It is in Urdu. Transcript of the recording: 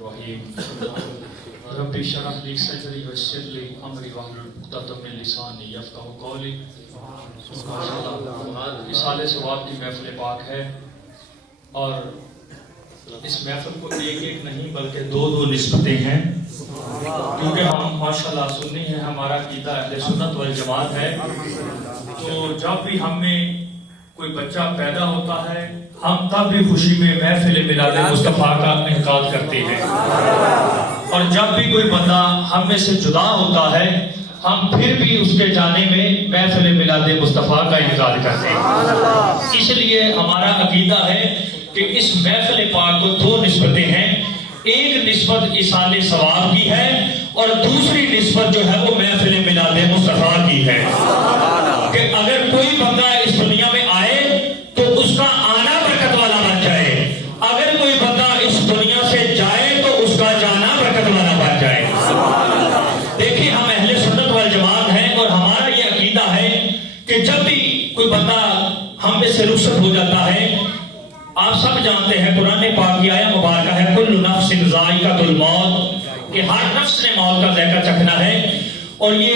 الرحيم رب اشرح لي صدري ويسر لي امري واحلل عقدة من لساني يفقهوا قولي. اصالہ ثواب کی محفل پاک ہے اور اس محفل کو ایک ایک نہیں بلکہ دو دو نسبتیں ہیں، کیونکہ ہم ماشاءاللہ سنی ہیں، ہمارا عقیدہ اہل سنت والجماعت ہے. تو جب بھی ہم میں کوئی بچہ پیدا ہوتا ہے ہم تب بھی خوشی میں محفل میلاد مصطفیٰ کا انعقاد کرتے ہیں، اور جب بھی کوئی بندہ ہم میں سے جدا ہوتا ہے ہم پھر بھی اس کے جانے میں محفل میلاد مصطفیٰ کا انعقاد کرتے ہیں. اس لیے ہمارا عقیدہ ہے کہ اس محفل پاک کو دو نسبتیں ہیں، ایک نسبت ایصال ثواب کی ہے اور دوسری نسبت جو ہے وہ محفل میلاد مصطفیٰ کی ہے. کہ اگر کوئی بندہ اس دنیا میں آئے تو اس کا آنا برکت والا بن جائے، اگر کوئی بندہ اس دنیا سے جائے تو اس کا جانا برکت والا بن جائے. دیکھیں ہم اہل سنت والجماعت ہیں اور ہمارا یہ عقیدہ ہے کہ جب بھی کوئی بندہ ہم میں سے رخصت ہو جاتا ہے، آپ سب جانتے ہیں قرآن پاک کی آیہ مبارکہ ہے کل نفس ذائقۃ الموت، کہ ہر نفس نے موت کا ذائقہ چکھنا ہے. اور یہ